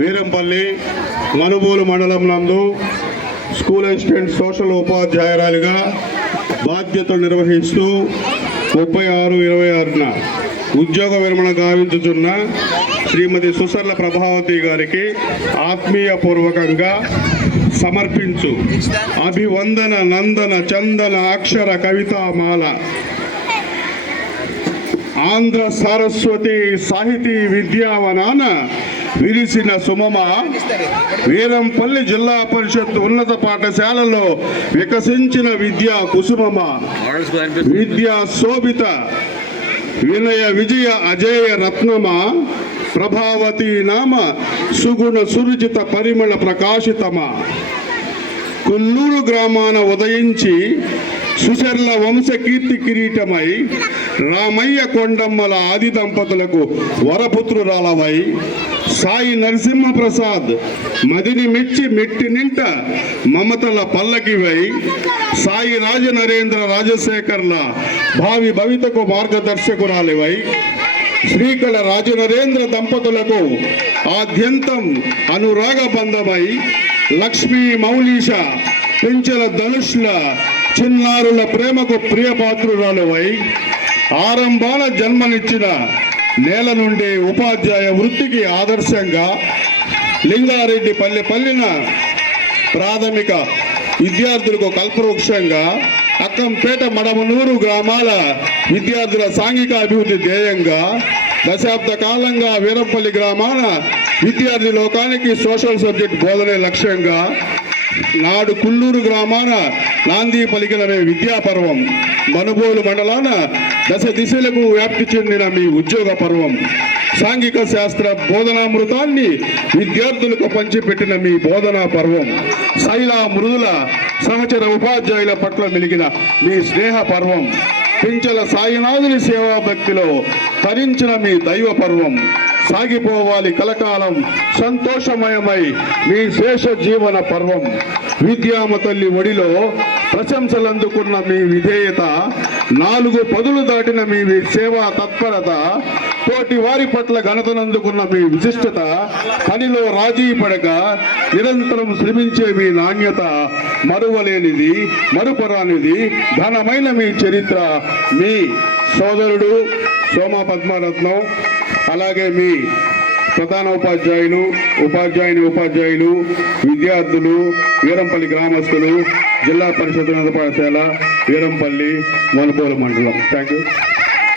వీరంపల్లి మనుబోలు మండలం నందు school assistant social ఉపాధ్యాయురాలిగా బాధ్యతలు నిర్వహిస్తూ 36/26న ఉద్యోగ విరమణ గావించుచున్న శ్రీమతి సుసర్ల ప్రభావతి గారికి ఆత్మీయపూర్వకంగా సమర్పించు అభివందన నందన చందన అక్షర కవితామాల ఆంధ్ర సరస్వతి సాహితీ విద్యావనాన విరిసిన సుమమ వీరంపల్లి జిల్లా పరిషత్ ఉన్నత పాఠశాలలో వికసించిన విద్యా కుసుమమ విద్యా శోభిత వినయ విజయ అజేయ రత్నమ ప్రభావతి నామ సుగుణ సురుచిత పరిమళ ప్రకాశితమా కుల్లూరు గ్రామాన ఉదయించి సుశర్ల వంశ కీర్తి కిరీటమై రామయ్య కొండమ్మల ఆది దంపతులకు వరపుత్రురాలవై సాయి నరసింహప్రసాద్ మదిని మెచ్చి మెట్టి నింట మమతల పల్లకివై సాయి రాజనరేంద్ర రాజశేఖర్ల భావి భవితకు మార్గదర్శకురాలివై శ్రీకళ రాజనరేంద్ర దంపతులకు ఆద్యంతం అనురాగ బంధమై లక్ష్మీ మౌలీష పెంచల ధనుష్ల చిన్నారుల ప్రేమకు ప్రియపాత్రురాలువై ఆరంభాన జన్మనిచ్చిన నేల నుండి ఉపాధ్యాయ వృత్తికి ఆదర్శంగా లింగారెడ్డి పల్లెన ప్రాథమిక విద్యార్థులకు కల్పవృక్షంగా అక్కంపేట మడమనూరు గ్రామాల విద్యార్థుల సాంఘిక అభివృద్ధి ధ్యేయంగా దశాబ్ద కాలంగా వీరంపల్లి గ్రామాన విద్యార్థి లోకానికి సోషల్ సబ్జెక్ట్ బోధనే లక్ష్యంగా నాడు కుల్లూరు గ్రామాన నాంది పలికిన విద్యాపర్వం మనుబోలు మండలాన దశ దిశలకు వ్యాప్తి చెందిన మీ ఉద్యోగ పర్వం సాంఘిక శాస్త్ర బోధనామృతాన్ని విద్యార్థులకు పంచిపెట్టిన మీ బోధనా పర్వం శైల మృదుల సహచర ఉపాధ్యాయుల పట్ల మెలిగిన మీ స్నేహ పర్వం పెంచల సాయినాథుని సేవా భక్తిలో తరించిన మీ దైవ పర్వం సాగిపోవాలి కలకాలం సంతోషమయమై మీ శేష జీవన పర్వం విద్యామ తల్లి ఒడిలో ప్రశంసలందుకున్న మీ విధేయత 4 పదులు దాటిన మీ సేవా తత్పరత తోటి వారి పట్ల ఘనతనందుకున్న మీ విశిష్టత పనిలో రాజీ పడక నిరంతరం శ్రమించే మీ నాణ్యత మరువలేనిది మరుపరానిది ఘనమైన మీ చరిత్ర మీ సోదరుడు సోమా పద్మరత్నం అలాగే మీ ప్రధాన ఉపాధ్యాయులు విద్యార్థులు వీరంపల్లి గ్రామస్తులు జిల్లా పరిషత్ ఉన్నత పాఠశాల వీరంపల్లి మనుబోలు మండలం థ్యాంక్ యూ.